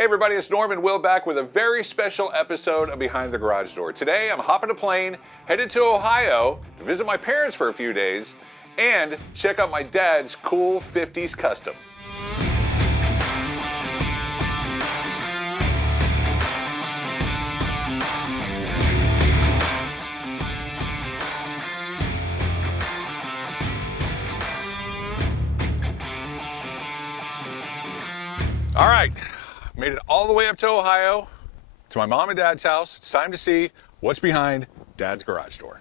Hey everybody, it's Norman Will back with a very special episode of Behind the Garage Door. Today I'm hopping a plane, headed to Ohio to visit my parents for a few days and check out my dad's cool 50s custom. All right. Made it all the way up to Ohio, to my mom and dad's house. It's time to see what's behind Dad's garage door.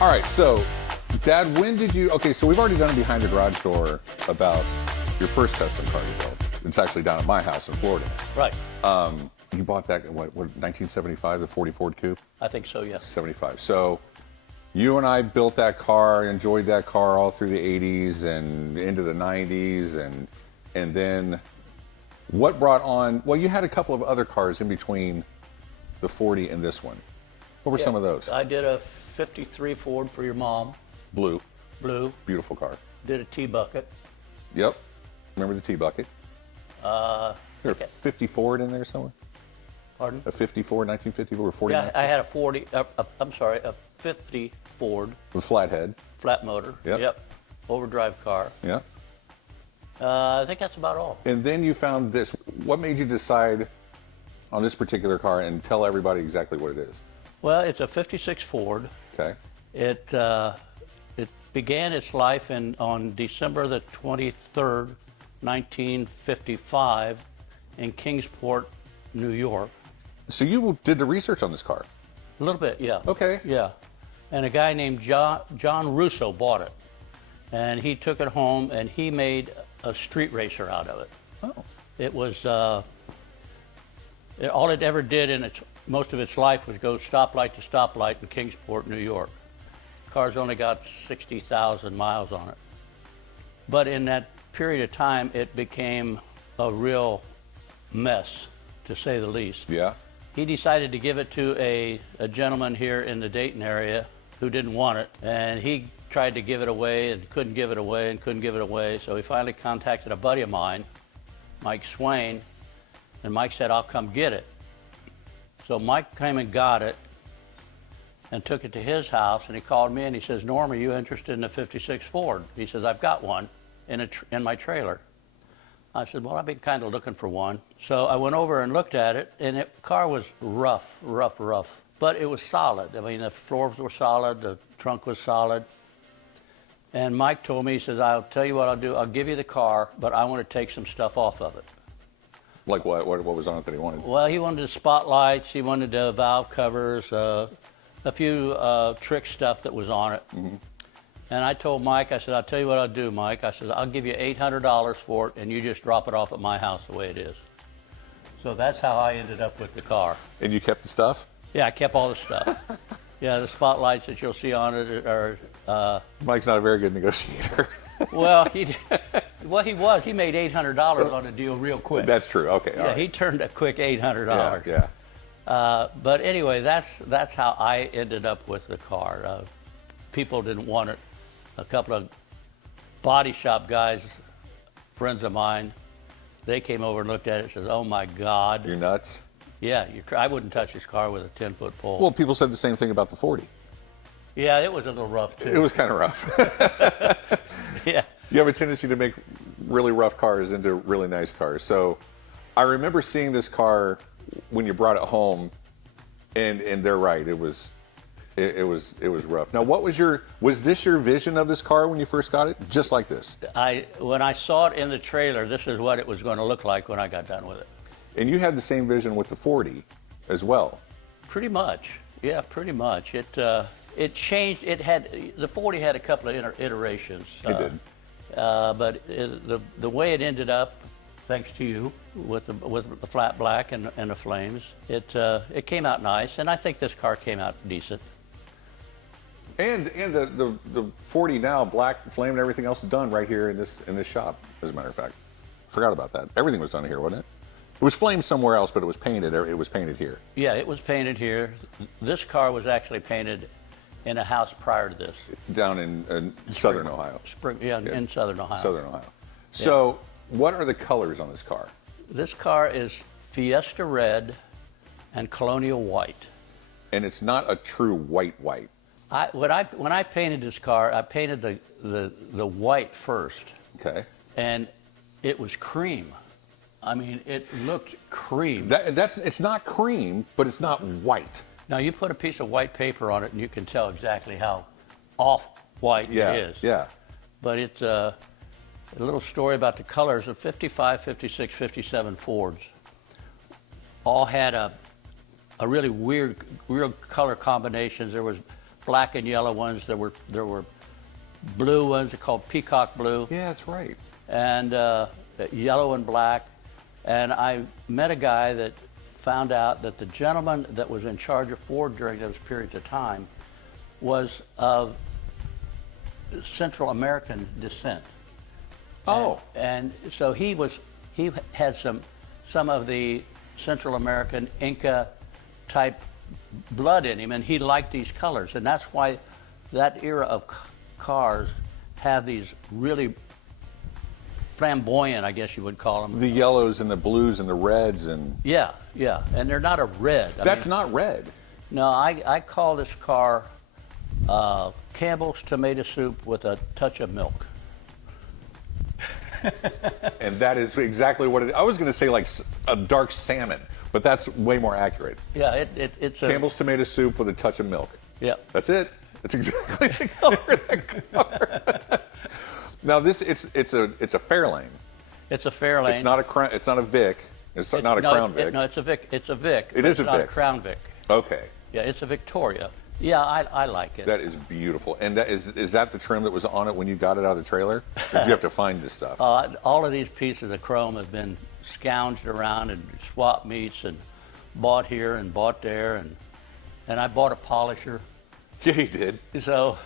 All right, so Dad, when did you, okay, so we've already done behind the garage door about your first custom car you built. It's actually down at my house in Florida. Right. You bought that, what 1975, the 40 Ford Coupe? I think so, yes. 75. So you and I built that car, enjoyed that car all through the 80s and into the 90s. And then what brought on, well, you had a couple of other cars in between the 40 and this one. What were some of those? I did a 53 Ford for your mom. Blue. Beautiful car. Did a T-bucket. Yep. Remember the T-bucket? There's a 50 Ford in there somewhere? Pardon? A 50 Ford, 1954 or 49? Yeah, I had a 40, a 50 Ford. With flathead. Flat motor. Yep. Overdrive car. Yeah. I think that's about all. And then you found this. What made you decide on this particular car and tell everybody exactly what it is? Well, it's a 56 Ford. Okay. It began its life on December the 23rd, 1955 in Kingsport, New York. So you did the research on this car? A little bit, yeah. Okay. Yeah. And a guy named John Russo bought it. And he took it home and he made a street racer out of it. Oh. It was, all it ever did in most of its life was go stoplight to stoplight in Kingsport, New York. Car's only got 60,000 miles on it. But in that period of time, it became a real mess, to say the least. Yeah. He decided to give it to a gentleman here in the Dayton area who didn't want it, and he tried to give it away and couldn't give it away and couldn't give it away, so he finally contacted a buddy of mine, Mike Swain, and Mike said, I'll come get it. So Mike came and got it and took it to his house, and he called me and he says, Norm, are you interested in a 56 Ford? He says, I've got one in my trailer. I said, well, I've been kind of looking for one. So I went over and looked at it, and the car was rough, but it was solid. I mean, the floors were solid, the trunk was solid. And Mike told me, he says, I'll tell you what I'll do. I'll give you the car, but I want to take some stuff off of it. Like what? What was on it that he wanted? Well, he wanted the spotlights, he wanted the valve covers, a few trick stuff that was on it. Mm-hmm. And I told Mike, I said, I'll tell you what I'll do, Mike. I said, I'll give you $800 for it, and you just drop it off at my house the way it is. So that's how I ended up with the car. And you kept the stuff? Yeah, I kept all the stuff. Yeah, the spotlights that you'll see on it are... Mike's not a very good negotiator. Well, he was. He made $800 on the deal real quick. That's true. Okay. Yeah, right. He turned a quick $800. Yeah. But anyway, that's how I ended up with the car. People didn't want it. A couple of body shop guys, friends of mine, they came over and looked at it and said, oh my God. You're nuts? Yeah, I wouldn't touch this car with a 10-foot pole. Well, people said the same thing about the 40. Yeah, it was a little rough too. It was kind of rough. Yeah. You have a tendency to make really rough cars into really nice cars. So I remember seeing this car when you brought it home, and they're right, it was rough. Now, was this your vision of this car when you first got it? Just like this? When I saw it in the trailer, this is what it was going to look like when I got done with it. And you had the same vision with the 40 as well? Pretty much. Yeah, pretty much. It changed. The 40 had a couple of iterations. It did. But the way it ended up, thanks to you, with the flat black and the flames, it came out nice, and I think this car came out decent. And the 40 now, black flame and everything else done right here in this shop, as a matter of fact. Forgot about that. Everything was done here, wasn't it? was flamed somewhere else, but it was painted. It was painted here. Yeah, it was painted here. This car was actually painted in a house prior to this. Down in southern Ohio. In southern Ohio. Southern Ohio. So, what are the colors on this car? This car is Fiesta Red and Colonial White. And it's not a true white. When I painted this car, I painted the white first. Okay. And it was cream. I mean, it looked cream. It's not cream, but it's not white. Now, you put a piece of white paper on it, and you can tell exactly how off-white it is. Yeah. But it's a little story about the colors of 55, 56, 57 Fords. All had a really weird color combinations. There was black and yellow ones. There were blue ones. They're called peacock blue. Yeah, that's right. And yellow and black. And I met a guy that found out that the gentleman that was in charge of Ford during those periods of time was of Central American descent. Oh. And so he had some of the Central American Inca type blood in him, and he liked these colors. And that's why that era of cars have these really flamboyant, I guess you would call them. The yellows and the blues and the reds and... Yeah. And they're not a red. That's not red. No, I call this car Campbell's tomato soup with a touch of milk. And that is exactly what it is. I was going to say like a dark salmon, but that's way more accurate. Yeah, it's Campbell's tomato soup with a touch of milk. Yeah. That's it. That's exactly the color of that car. Now it's a Fairlane. It's a Fairlane. It's not a Vic. It's not a Crown Vic. No, it's a Vic. It's a Vic. It is a Vic. It's not a Vic. Crown Vic. Okay. Yeah, it's a Victoria. Yeah, I like it. That is beautiful. And is that the trim that was on it when you got it out of the trailer? Or did you have to find this stuff? All of these pieces of chrome have been scounged around and swap meets and bought here and bought there, and I bought a polisher. Yeah, you did. So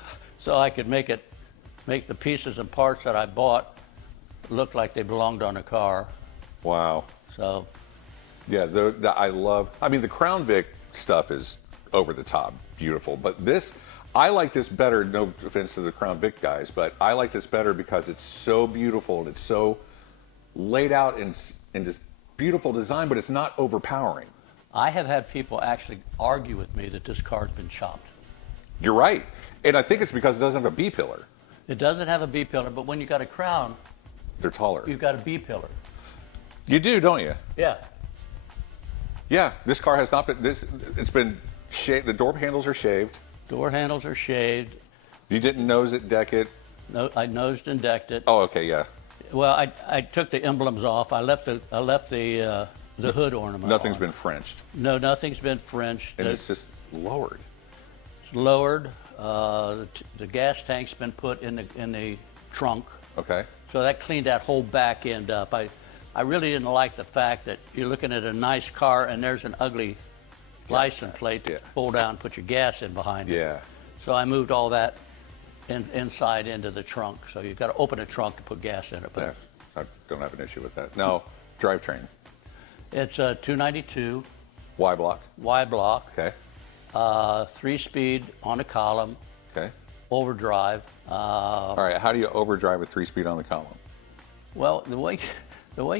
I could make the pieces and parts that I bought look like they belonged on a car. Wow. So. Yeah, the Crown Vic stuff is over the top, beautiful. But I like this better, no offense to the Crown Vic guys, but I like this better because it's so beautiful and it's so laid out in this beautiful design, but it's not overpowering. I have had people actually argue with me that this car's been chopped. You're right. And I think it's because it doesn't have a B-pillar. It doesn't have a B-pillar, but when you got a Crown, they're taller. You've got a B-pillar. You do, don't you? Yeah. Yeah, this car has not been, it's been shaved, the door handles are shaved. Door handles are shaved. You didn't nose it, deck it? No, I nosed and decked it. Oh, okay, yeah. Well, I took the emblems off. I left the hood ornament. Nothing's been Frenched. No, nothing's been Frenched. And it's just lowered. It's lowered. The gas tank's been put in the trunk. Okay. So that cleaned that whole back end up. I really didn't like the fact that you're looking at a nice car and there's an ugly license plate to pull down and put your gas in behind it. Yeah. So I moved all that inside into the trunk. So you've got to open a trunk to put gas in it. But yeah, I don't have an issue with that. Now, drivetrain. It's a 292. Y block. Y block. Okay. 3-speed on the column. Okay. Overdrive. All right. How do you overdrive a 3-speed on the column? Well, the way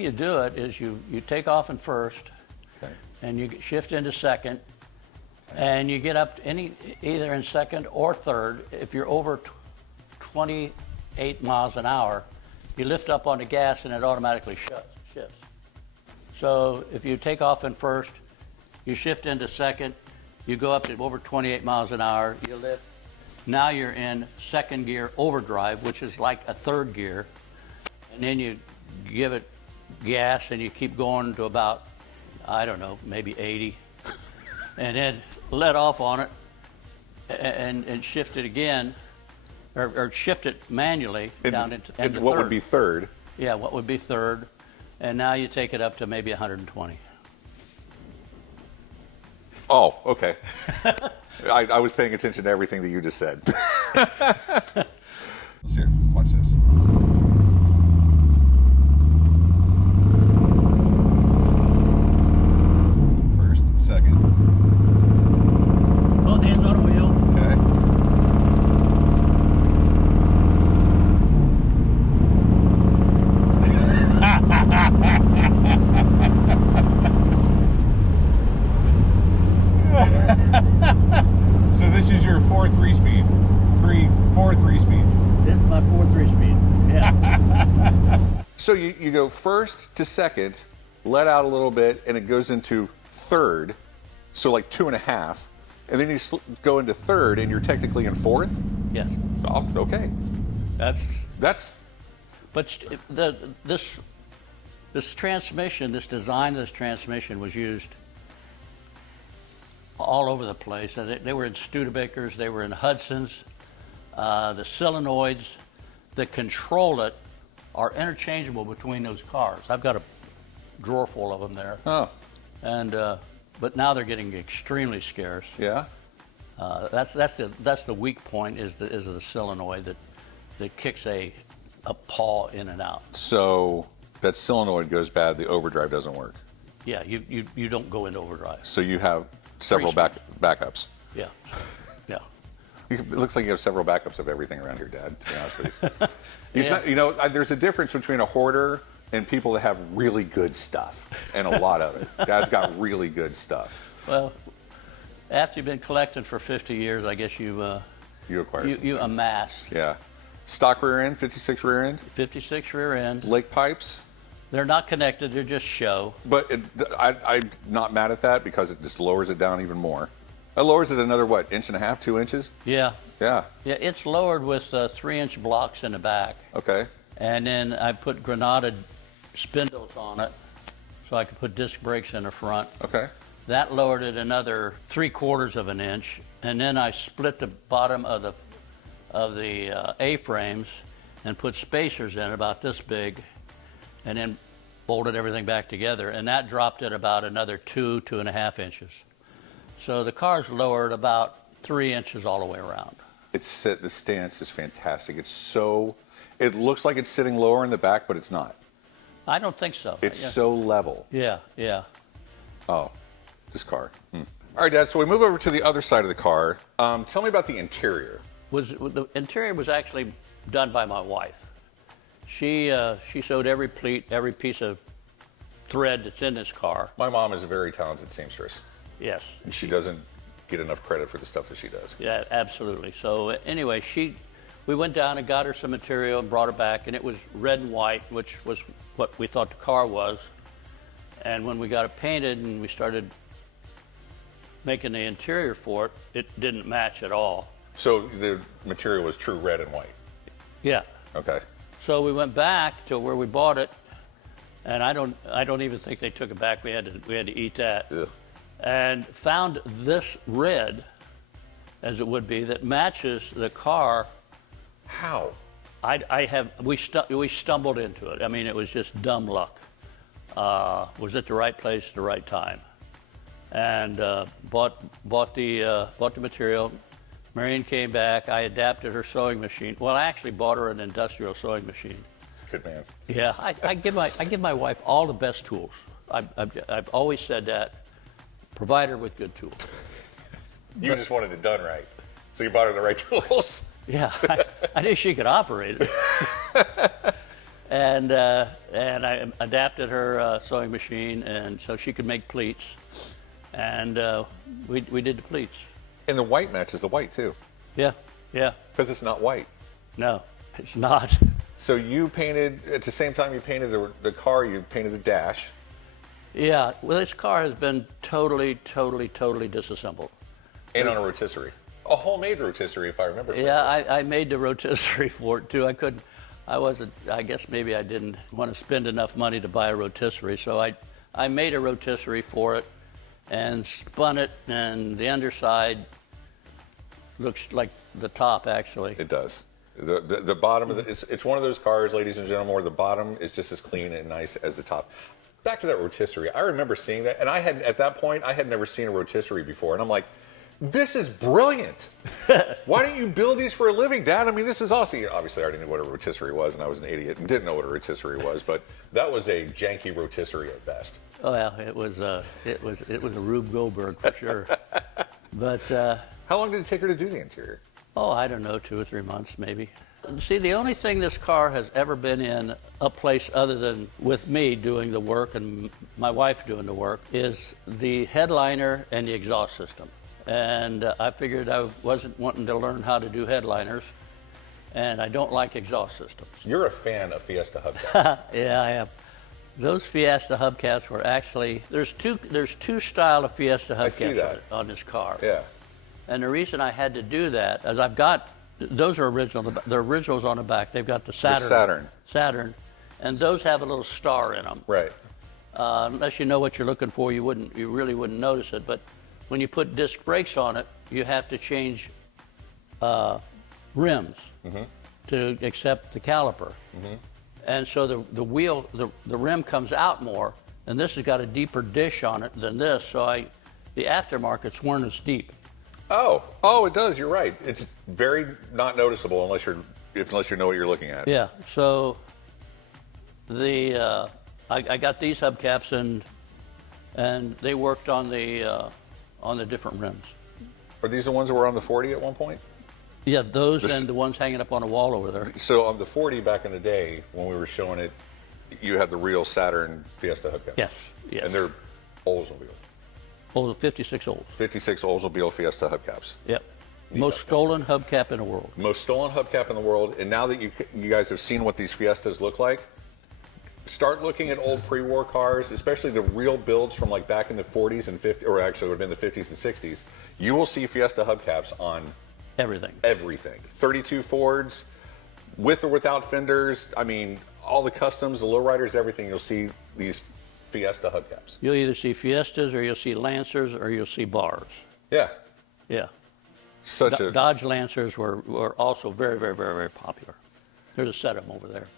you do it is you take off in first, okay, and you shift into second, okay, and you get up either in second or third. If you're over 28 miles an hour, you lift up on the gas and it automatically shifts. So if you take off in first, you shift into second, you go up to over 28 miles an hour, you lift. Now you're in second gear overdrive, which is like a third gear, and then you give it gas and you keep going to about, I don't know, maybe 80, and then let off on it and shift it again, or shift it manually down into what third. Would be third? Yeah, what would be third, and now you take it up to maybe 120. Oh, okay. I was paying attention to everything that you just said. Here, watch this. So you go first to second, let out a little bit, and it goes into third, so like 2.5, and then you go into third, and you're technically in fourth? Yes. Oh, okay. That's. But this transmission, this design of this transmission was used all over the place. They were in Studebakers, they were in Hudson's. The solenoids that control it are interchangeable between those cars. I've got a drawer full of them there. Oh. And but now they're getting extremely scarce. Yeah. That's the weak point is the solenoid that kicks a paw in and out. So that solenoid goes bad, the overdrive doesn't work. Yeah, you don't go into overdrive. So you have several backups. Yeah, yeah. It looks like you have several backups of everything around here, Dad, to be honest with you. Yeah. There's a difference between a hoarder and people that have really good stuff, and a lot of it. Dad's got really good stuff. Well, after you've been collecting for 50 years, I guess you acquire you amass. Yeah. Stock rear end, 56 rear end. 56 rear end. Lake pipes. They're not connected. They're just show. But I'm not mad at that because it just lowers it down even more. It lowers it another, what, 1.5 inches, 2 inches? Yeah. Yeah. Yeah, it's lowered with 3-inch blocks in the back. Okay. And then I put granaded spindles on it so I could put disc brakes in the front. Okay. That lowered it another 3/4 of an inch. And then I split the bottom of the A-frames and put spacers in about this big, and then bolted everything back together, and that dropped it about another 2.5 inches. So the car's lowered about 3 inches all the way around. The stance is fantastic. It looks like it's sitting lower in the back, but it's not. I don't think so. It's so level. Yeah, yeah. Oh, this car. All right, Dad, so we move over to the other side of the car. Tell me about the interior. The interior was actually done by my wife. She sewed every pleat, every piece of thread that's in this car. My mom is a very talented seamstress. Yes. And she doesn't get enough credit for the stuff that she does. Yeah, absolutely. So anyway, we went down and got her some material and brought it back, and it was red and white, which was what we thought the car was. And when we got it painted and we started making the interior for it, it didn't match at all. So the material was true red and white? Yeah. Okay. So we went back to where we bought it, and I don't even think they took it back. We had to eat that. Ugh. And found this red, as it would be, that matches the car. How? We stumbled into it. I mean, it was just dumb luck. Was at the right place at the right time, and bought the material. Marion came back. I adapted her sewing machine. Well, I actually bought her an industrial sewing machine. Good man. Yeah, I give my wife all the best tools. I've always said that. Provide her with good tools. You just wanted it done right, so you bought her the right tools. Yeah, I knew she could operate it. And I adapted her sewing machine, and so she could make pleats. And we did the pleats. And the white matches the white too. Yeah, yeah. Because it's not white. No, it's not. So you painted, at the same time you painted the car, you painted the dash. Yeah, well, this car has been totally disassembled. And on a rotisserie. A homemade rotisserie, if I remember correctly. Yeah, I made the rotisserie for it too. I guess maybe I didn't want to spend enough money to buy a rotisserie, so I made a rotisserie for it and spun it, and the underside looks like the top, actually. It does. The bottom of it's one of those cars, ladies and gentlemen, where the bottom is just as clean and nice as the top. Back to that rotisserie. I remember seeing that, and at that point I had never seen a rotisserie before, and I'm like, this is brilliant. Why don't you build these for a living, Dad? I mean, this is awesome. Obviously, I already knew what a rotisserie was, and I was an idiot and didn't know what a rotisserie was, but that was a janky rotisserie at best. Oh yeah, it was a Rube Goldberg for sure. But how long did it take her to do the interior? Oh, I don't know, 2 or 3 months maybe. See, the only thing this car has ever been in a place other than with me doing the work and my wife doing the work is the headliner and the exhaust system. And I figured I wasn't wanting to learn how to do headliners. and I don't like exhaust systems. You're a fan of Fiesta hubcaps. Yeah, I am. Those Fiesta hubcaps were actually there's two style of Fiesta hubcaps on this car. Yeah. And the reason I had to do that is I've got those are original. The originals on the back. They've got the Saturn. Saturn, and those have a little star in them. Right. Unless you know what you're looking for, you really wouldn't notice it. But when you put disc brakes on it, you have to change rims to accept the caliper. And so the rim comes out more, and this has got a deeper dish on it than this. So the aftermarkets weren't as deep. Oh, it does. You're right. It's very not noticeable unless you know what you're looking at. Yeah. So I got these hubcaps and they worked on the different rims. Are these the ones that were on the 40 at one point? Yeah, those and the ones hanging up on the wall over there. So on the 40 back in the day when we were showing it, you had the real Saturn Fiesta hubcaps. Yes. And they're Oldsmobile. Oh, the 56 Olds. 56 Oldsmobile Fiesta hubcaps. Yep. Most stolen hubcap in the world. Most stolen hubcap in the world. And now that you guys have seen what these Fiestas look like, start looking at old pre-war cars, especially the real builds from like back in the 40s and 50s, or actually it would have been the 50s and 60s. You will see Fiesta hubcaps on everything. 32 Fords, with or without fenders. I mean, all the customs, the lowriders, everything. You'll see these Fiesta hubcaps. You'll either see Fiestas or you'll see Lancers or you'll see bars. Yeah. Yeah. Dodge Lancers were also very, very, very, very popular. There's a set of them over there.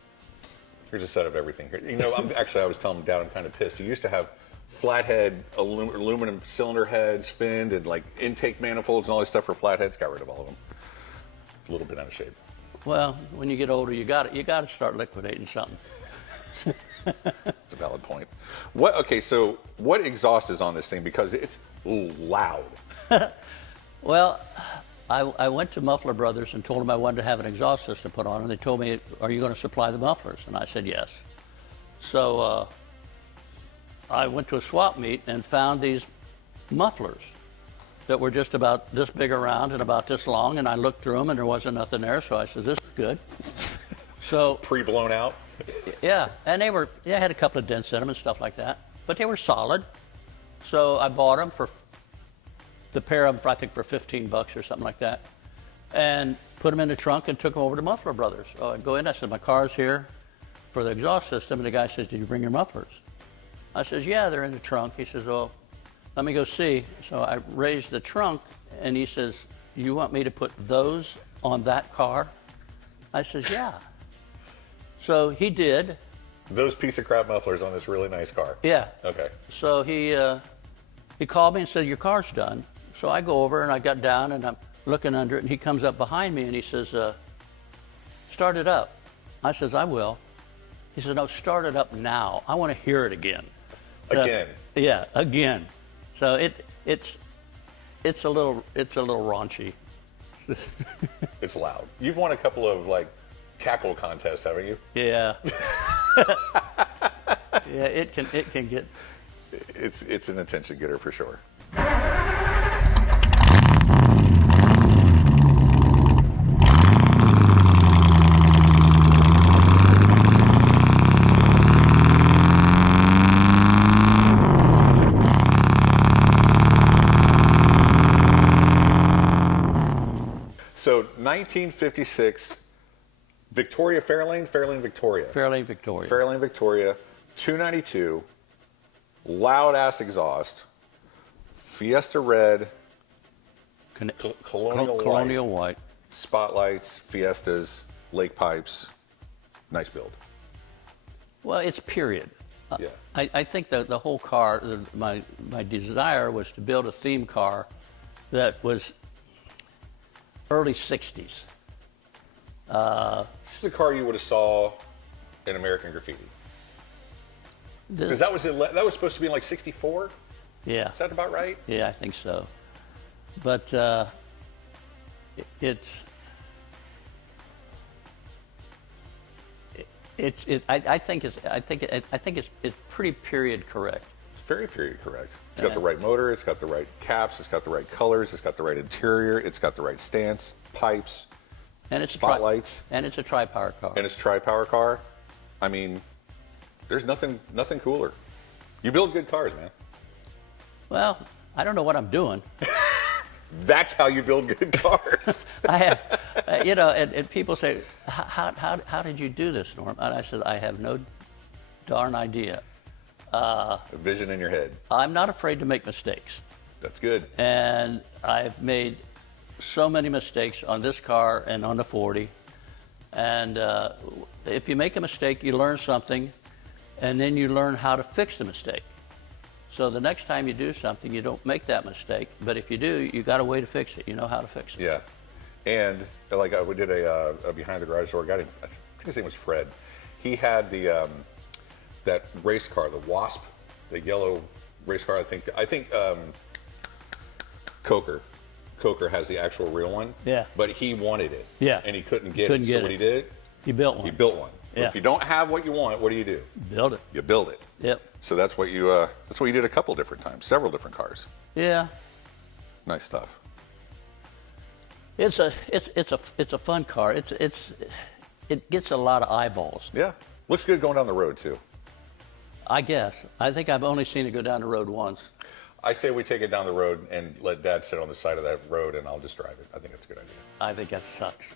Here's a set of everything here. You know, I was telling Dad I'm kind of pissed. You used to have flathead aluminum cylinder heads, finned, and like intake manifolds and all this stuff for flatheads. Got rid of all of them. A little bit out of shape. Well, when you get older, you got to start liquidating something. That's a valid point. Okay, so what exhaust is on this thing? Because it's loud. Well, I went to Muffler Brothers and told them I wanted to have an exhaust system put on, and they told me, "Are you going to supply the mufflers?" And I said, "Yes." So I went to a swap meet and found these mufflers that were just about this big around and about this long, and I looked through them and there wasn't nothing there, so I said, "This is good." So pre-blown out. Yeah, and they had a couple of dents in them and stuff like that, but they were solid. So I bought them for the pair of them, I think, for $15 or something like that, and put them in the trunk and took them over to Muffler Brothers. So I go in, I said, "My car's here for the exhaust system," and the guy says, "Did you bring your mufflers?" I says, "Yeah, they're in the trunk." He says, "Well, let me go see." So I raised the trunk, and he says, "You want me to put those on that car?" I says, "Yeah." So he did. Those piece of crap mufflers on this really nice car. Yeah. Okay. So he called me and said, "Your car's done." So I go over and I got down and I'm looking under it, and he comes up behind me and he says, "Start it up." I says, "I will." He says, "No, start it up now. I want to hear it again." Again. Yeah, again. So it's a little raunchy. It's loud. You've won a couple of like cackle contests, haven't you? Yeah. Yeah, it can get. It's an attention getter for sure. So 1956 Victoria Fairlane Victoria. Fairlane Victoria. Fairlane Victoria, 292, loud ass exhaust, Fiesta red, Colonial white, spotlights, Fiestas, lake pipes, nice build. Well, it's period. Yeah. I think that the whole car, my desire was to build a theme car that was early 60s. This is a car you would have saw in American Graffiti. Because that was supposed to be in like 64? Yeah. Is that about right? Yeah, I think so. But I think it's pretty period correct. It's very period correct. It's got the right motor, it's got the right caps, it's got the right colors, it's got the right interior, it's got the right stance, pipes. And it's spotlights. And it's a tri-power car. And it's a tri-power car. I mean, there's nothing cooler. You build good cars, man. Well, I don't know what I'm doing. That's how you build good cars. I have, and people say, how did you do this, Norm? And I said, I have no darn idea. A vision in your head. I'm not afraid to make mistakes. That's good. And I've made so many mistakes on this car and on the 40. And if you make a mistake, you learn something, and then you learn how to fix the mistake. So the next time you do something, you don't make that mistake. But if you do, you got a way to fix it. You know how to fix it. Yeah. And like we did a behind the garage door guy. I think his name was Fred. He had the that race car, the Wasp, the yellow race car. I think Coker has the actual real one. Yeah. But he wanted it. Yeah. And he couldn't get it. So what he did? He built one. He built one. Yeah. But if you don't have what you want, what do? Build it. You build it. Yep. So that's what you did a couple different times, several different cars. Yeah. Nice stuff. It's a fun car. It gets a lot of eyeballs. Yeah. Looks good going down the road too. I guess. I think I've only seen it go down the road once. I say we take it down the road and let Dad sit on the side of that road and I'll just drive it. I think that's a good idea. I think that sucks.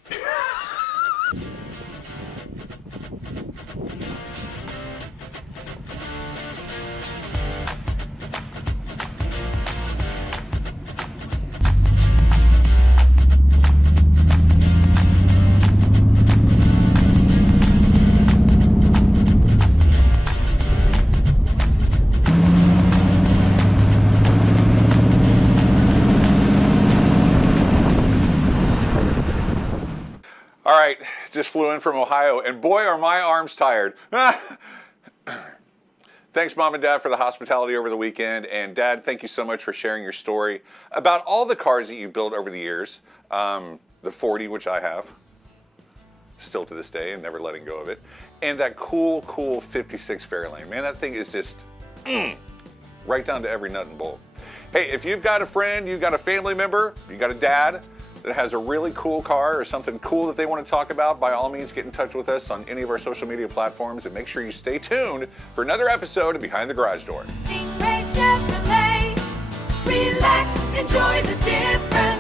All right, just flew in from Ohio, and boy, are my arms tired. Thanks, Mom and Dad, for the hospitality over the weekend. And Dad, thank you so much for sharing your story about all the cars that you built over the years. The 40, which I have, still to this day, and never letting go of it. And that cool 56 Fairlane. Man, that thing is just right down to every nut and bolt. Hey, if you've got a friend, you've got a family member, you got a dad that has a really cool car or something cool that they want to talk about, by all means get in touch with us on any of our social media platforms, and make sure you stay tuned for another episode of Behind the Garage Door. Stingray Chevrolet, relax, enjoy the difference.